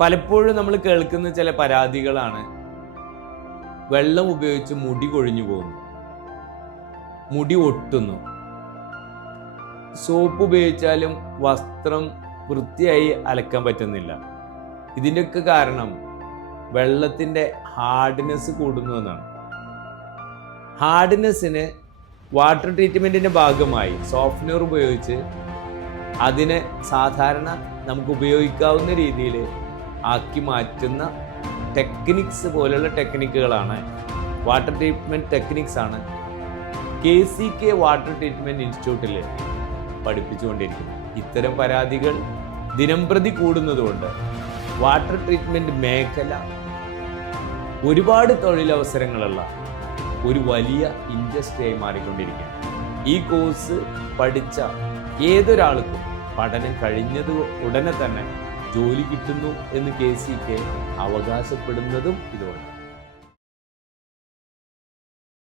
പലപ്പോഴും നമ്മൾ കേൾക്കുന്ന ചില പരാതികളാണ് വെള്ളം ഉപയോഗിച്ച് മുടി കൊഴിഞ്ഞു പോകുന്നു, മുടി ഒട്ടുന്നു, സോപ്പ് ഉപയോഗിച്ചാലും വസ്ത്രം വൃത്തിയായി അലക്കാൻ പറ്റുന്നില്ല. ഇതിൻ്റെയൊക്കെ കാരണം വെള്ളത്തിൻ്റെ ഹാർഡ്നെസ് കൂടുന്നു എന്നാണ്. ഹാർഡ്നെസ്സിന് വാട്ടർ ട്രീറ്റ്മെൻറ്റിൻ്റെ ഭാഗമായി സോഫ്റ്റ്വെയർ ഉപയോഗിച്ച് അതിനെ സാധാരണ നമുക്ക് ഉപയോഗിക്കാവുന്ന രീതിയിൽ ആക്കി മാറ്റുന്ന ടെക്നിക്സ് പോലുള്ള ടെക്നിക്കുകളാണ്, വാട്ടർ ട്രീറ്റ്മെൻറ്റ് ടെക്നിക്സ് ആണ് KCK വാട്ടർ ട്രീറ്റ്മെൻറ്റ് ഇൻസ്റ്റിറ്റ്യൂട്ടിൽ പഠിപ്പിച്ചുകൊണ്ടിരിക്കുന്നത്. ഇത്തരം പരാതികൾ ദിനംപ്രതി കൂടുന്നതുകൊണ്ട് വാട്ടർ ട്രീറ്റ്മെൻറ്റ് മേഖല ഒരുപാട് തൊഴിലവസരങ്ങളുള്ള ഒരു വലിയ ഇൻഡസ്ട്രിയായി മാറിക്കൊണ്ടിരിക്കുകയാണ്. ഈ കോഴ്സ് പഠിച്ച ഏതൊരാൾക്കും പഠനം കഴിഞ്ഞത് ഉടനെ തന്നെ ജോലി കിട്ടുന്നു എന്ന് KCK അവകാശപ്പെടുന്നതും ഇതുകൊണ്ട്.